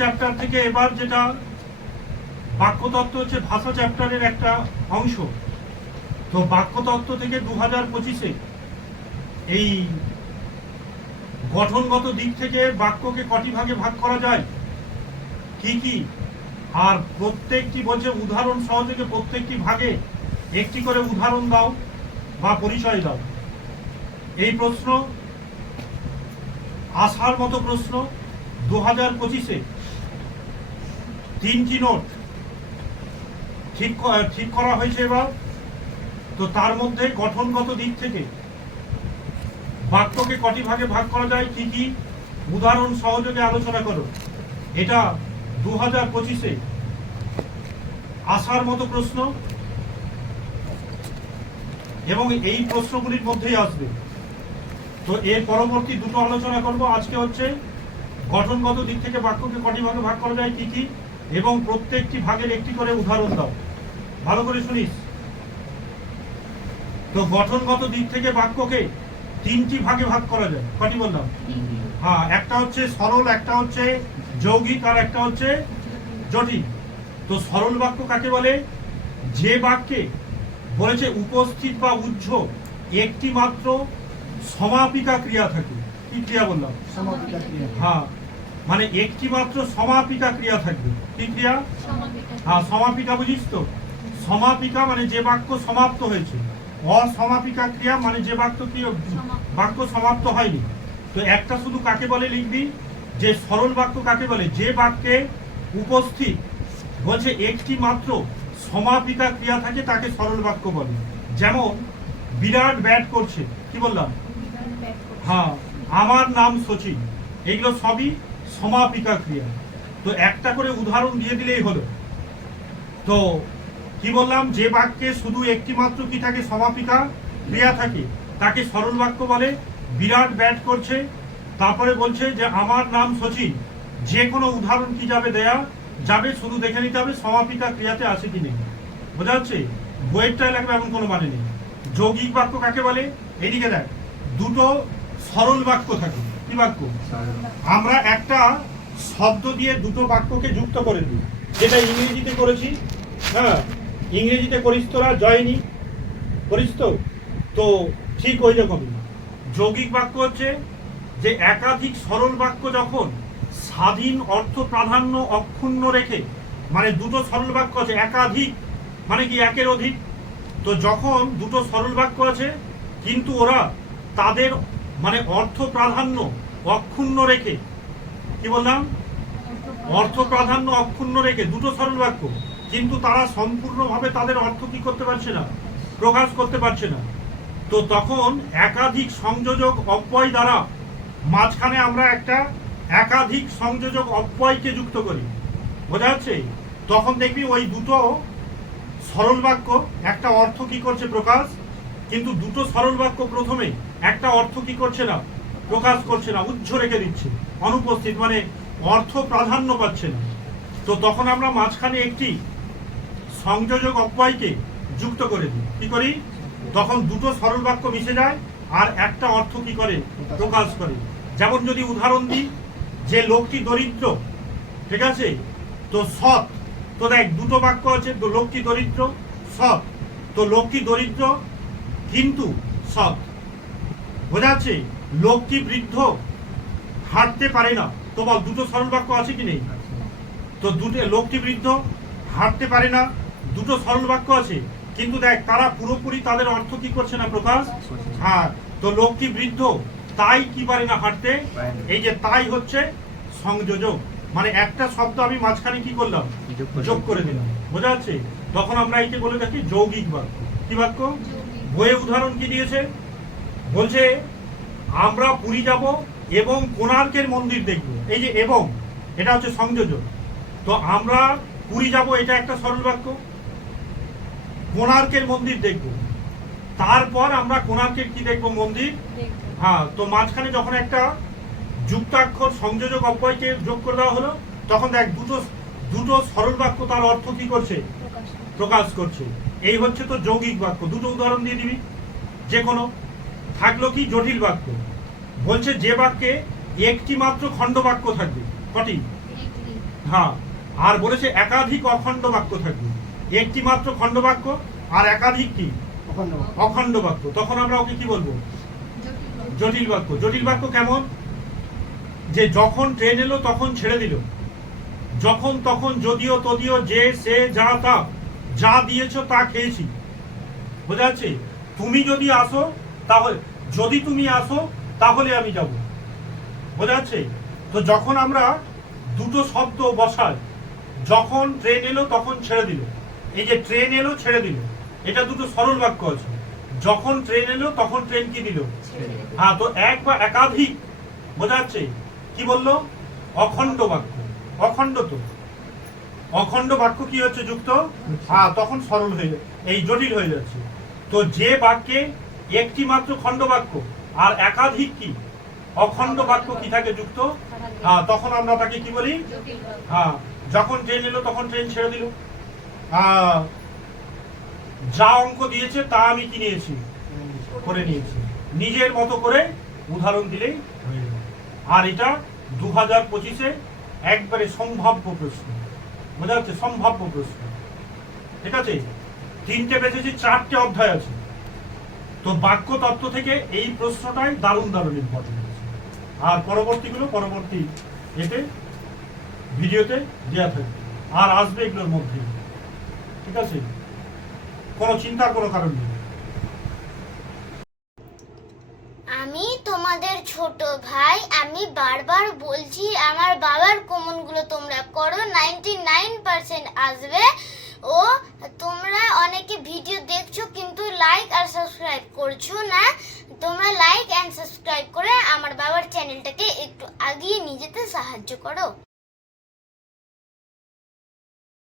Chapter থেকে এবার যেটা বাক্যতত্ত্ব হচ্ছে ভাষা চ্যাপ্টারের একটা অংশ। তো বাক্যতত্ত্ব থেকে 2025-এ এই গঠনগত দিক থেকে বাক্যকে কটি ভাগে ভাগ করা যায়, কি কি, আর প্রত্যেকটি বলছে উদাহরণ সহযোগে প্রত্যেকটি ভাগে একটি করে উদাহরণ দাও বা পরিচয় দাও। এই প্রশ্ন আসার মতো প্রশ্ন 2025-এ 3টি নোট ঠিক করা হয়েছে এবার। তো তার মধ্যে গঠনগত দিক থেকে বাক্যকে কটি ভাগে ভাগ করা যায়, কি কি, উদাহরণ সহযোগে আলোচনা করো। এটা 2025-এ আসার মতো প্রশ্ন এবং এই প্রশ্নগুলির মধ্যেই আসবে। তো এর পরবর্তী দুটো আলোচনা করব। আজকে হচ্ছে গঠনগত দিক থেকে বাক্যকে কটি ভাগে ভাগ করা যায়, কি কি, এবং প্রত্যেকটি ভাগের একটি করে উদাহরণ দাও। ভালো করে শুনিস। তো গঠনগত দিক থেকে বাক্যকে 3টি ভাগে ভাগ করা যায়। কটি বললাম? হ্যাঁ, একটা হচ্ছে সরল, একটা হচ্ছে যৌগিক, আর একটা হচ্ছে জটিল। তো সরল বাক্য কাকে বলে? যে বাক্যে বলেছে উপস্থিত বা উহ্য একটি মাত্র সমাপিকা ক্রিয়া থাকে। কি ক্রিয়া বললাম? সমাপিকা ক্রিয়া। হ্যাঁ, মানে একটি মাত্র সমাপিকা ক্রিয়া থাকবে। কি ক্রিয়া? হ্যাঁ, সমাপিকা বুঝিস তো? সমাপিকা মানে যে বাক্য সমাপ্ত হয়েছে। অসমাপিকা ক্রিয়া মানে যে বাক্য সমাপ্ত হয়নি। তো একটা শুধু কাকে বলে লিখবি, যে সরল বাক্য কাকে বলে? যে বাক্যে উপস্থিত বলছে একটি মাত্র সমাপিকা ক্রিয়া থাকে তাকে সরল বাক্য বলে। যেমন বিরাট ব্যাট করছে, কি বললাম? হ্যাঁ, আমার নাম সচিন, এগুলো সবই সমাপিকা ক্রিয়া। তো একটা করে উদাহরণ দিয়ে দিলেই হলো। তো কি বললাম? যে বাক্যে শুধু একটি মাত্র কি থাকে? সমাপিকা ক্রিয়া থাকে তাকে সরল বাক্য বলে। বিরাট ব্যাট করছে, তারপরে বলছে যে আমার নাম সচিন, যে কোনো উদাহরণ কি যাবে? দেয়া যাবে, শুধু দেখে নিতে হবে সমাপিকা ক্রিয়াতে আসে কি নেই। বোঝা যাচ্ছে? বইয়েরটাই লাগবে এমন কোনো মানে নেই। যৌগিক বাক্য কাকে বলে? এইদিকে দেখ, দুটো সরল বাক্য থাকে। কি বাক্য? আমরা একটা শব্দ দিয়ে দুটো বাক্যকে যুক্ত করে দিই, যেটা ইংরেজিতে করেছি। হ্যাঁ, ইংরেজিতে করিস তোরা, জয়নি করিস তো? তো ঠিক ওই রকমই যৌগিক বাক্য হচ্ছে যে একাধিক সরল বাক্য যখন স্বাধীন অর্থ প্রাধান্য অক্ষুণ্ণ রেখে, মানে দুটো সরল বাক্য আছে, একাধিক মানে কি একের অধিক। তো যখন দুটো সরল বাক্য আছে কিন্তু ওরা তাদের মানে অর্থ প্রাধান্য অক্ষুণ্ণ রেখে, কি বললাম? অর্থ প্রাধান্য অক্ষুণ্ণ রেখে দুটো সরল বাক্য, কিন্তু তারা সম্পূর্ণভাবে তাদের অর্থ কি করতে পারছে না? প্রকাশ করতে পারছে না। তো তখন একাধিক সংযোজক অব্যয় দ্বারা মাঝখানে আমরা একটা একাধিক সংযোজক অব্যয়কে যুক্ত করি। বোঝা যাচ্ছে? তখন দেখবি ওই দুটো সরল বাক্য একটা অর্থ কি করছে? প্রকাশ। কিন্তু দুটো সরল বাক্য প্রথমে একটা অর্থ কি করছে না? প্রকাশ করছে না, উজ্জ্ব রেখে দিচ্ছে, অনুপস্থিত, মানে অর্থ প্রাধান্য পাচ্ছে না। তো তখন আমরা মাঝখানে একটি সংযোজক অব্যয়কে যুক্ত করে দিই। কি করি? তখন দুটো সরল বাক্য মিশে যায় আর একটা অর্থ কি করে? প্রকাশ করে। যেমন যদি উদাহরণ দিই, যে লোকটি দরিদ্র, ঠিক আছে, তো সৎ। তো দেখ দুটো বাক্য আছে, তো লোকটি দরিদ্র, সৎ। তো লোকটি দরিদ্র কিন্তু সৎ। বোঝা যাচ্ছে? লোকটি বৃদ্ধ, হাঁটতে পারে না। তো বল দুটো সরল বাক্য আছে কি নেই? তো দুটো, লোকটি বৃদ্ধ, হাঁটতে পারে না, দুটো সরল বাক্য আছে, কিন্তু দেখ তারা পুরোপুরি তাদের অর্থ কি করছে না? প্রকাশ। হ্যাঁ, তো লোকটি বৃদ্ধ তাই কি পারে না? হাঁটতে। এই যে তাই হচ্ছে সংযোজক, মানে একটা শব্দ আমি মাঝখানে কি করলাম? যোগ করে দিলাম। বোঝা যাচ্ছে? তখন আমরা এইকে বলে থাকি যৌগিক বাক্য। কি বাক্য? বইয়ে উদাহরণ কি দিয়েছে? বলছে আমরা পুরী যাব এবং কোণার্কের মন্দির দেখব। এই যে এবং, এটা হচ্ছে সংযোজক। তো আমরা পুরী যাব, এটা একটা সরল বাক্য। কোণার্কের মন্দির দেখব, তারপর আমরা কোণার্কের কি দেখব? মন্দির। হ্যাঁ, তো মাঝখানে যখন একটা যুক্তাক্ষর সংযোজক অব্যয়কে যোগ করে দেওয়া হলো, তখন দেখ দুটো সরল বাক্য তার অর্থ কি করছে? প্রকাশ করছে। এই হচ্ছে তো যৌগিক বাক্য। দুটো উদাহরণ দিয়ে দিবি যে কোনো। থাকলো কি? জটিল বাক্য। বলছে যে বাক্যে একটি মাত্র খণ্ড বাক্য থাকবে। কটি? হ্যাঁ, আর বলেছে একাধিক অখণ্ড বাক্য থাকবে। একটি মাত্র খণ্ড বাক্য আর একাধিক কি অখণ্ড বাক্য, তখন আমরা ওকে কি বলবো? জটিল বাক্য। জটিল বাক্য কেমন? যে যখন ট্রেন এলো তখন ছেড়ে দিল, যখন তখন যদিও তদিও যে সে যা তা, যা দিয়েছো তা খেয়েছি। বোঝা যাচ্ছে? তুমি যদি আসো তাহলে, যদি তুমি আসো তাহলে আমি যাব। বোঝা যাচ্ছে? তো যখন আমরা দুটো শব্দ বসাই, যখন ট্রেন এলো তখন ছেড়ে দিল, এই যে ট্রেন এলো ছেড়ে দিল, এটা দুটো সরল বাক্য আছে। যখন ট্রেন এলো তখন ট্রেন কি দিল? হ্যাঁ, তো এক বা একাধিক, বোঝা যাচ্ছে? কি বললো? অখণ্ড বাক্য। অখণ্ড, তো অখণ্ড বাক্য কি হচ্ছে? যুক্ত। হ্যাঁ, তখন সরল হয়ে, এই জটিল হয়ে যাচ্ছে। তো যে বাক্যে একটি মাত্র খণ্ড বাক্য আর একাধিক কি অখণ্ড বাক্য কি থাকে? যুক্ত। হ্যাঁ, তখন আমরা তাকে কি বলি? হ্যাঁ, যখন ট্রেন এলো তখন ট্রেন ছেড়ে দিল। যা অঙ্ক দিয়েছে তা আমি কি নিয়েছি? করে নিয়েছি। নিজের মতো করে উদাহরণ দিলেই হয়ে যাবে। আর এটা 2025-এ একবারে সম্ভাব্য প্রশ্ন। বোঝা যাচ্ছে? সম্ভাব্য প্রশ্ন। ঠিক আছে? 3টে বেঁচেছে, 4টে অধ্যায় আছে। তো বাক্য তত্ত্ব থেকে এই প্রশ্নটাই দারুণ দারুণ ইম্পর্টেন্ট আছে। আর পরবর্তীগুলো পরবর্তী এতে ভিডিওতে দেওয়া থাকবে, আর আসবে এগুলোর মধ্যে। ঠিক আছে? কোনো চিন্তার কোনো কারণ নেই। আমি তোমাদের ছোট ভাই, আমি বারবার বলছি আমার বাবার কমনগুলো তোমরা করো, 99% আসবে। ও তোমরা অনেকে ভিডিও দেখছো কিন্তু লাইক আর সাবস্ক্রাইব করছো না। তোমরা লাইক এন্ড সাবস্ক্রাইব করে আমার বাবার চ্যানেলটাকে একটু আগিয়ে নিয়ে যেতে সাহায্য করো।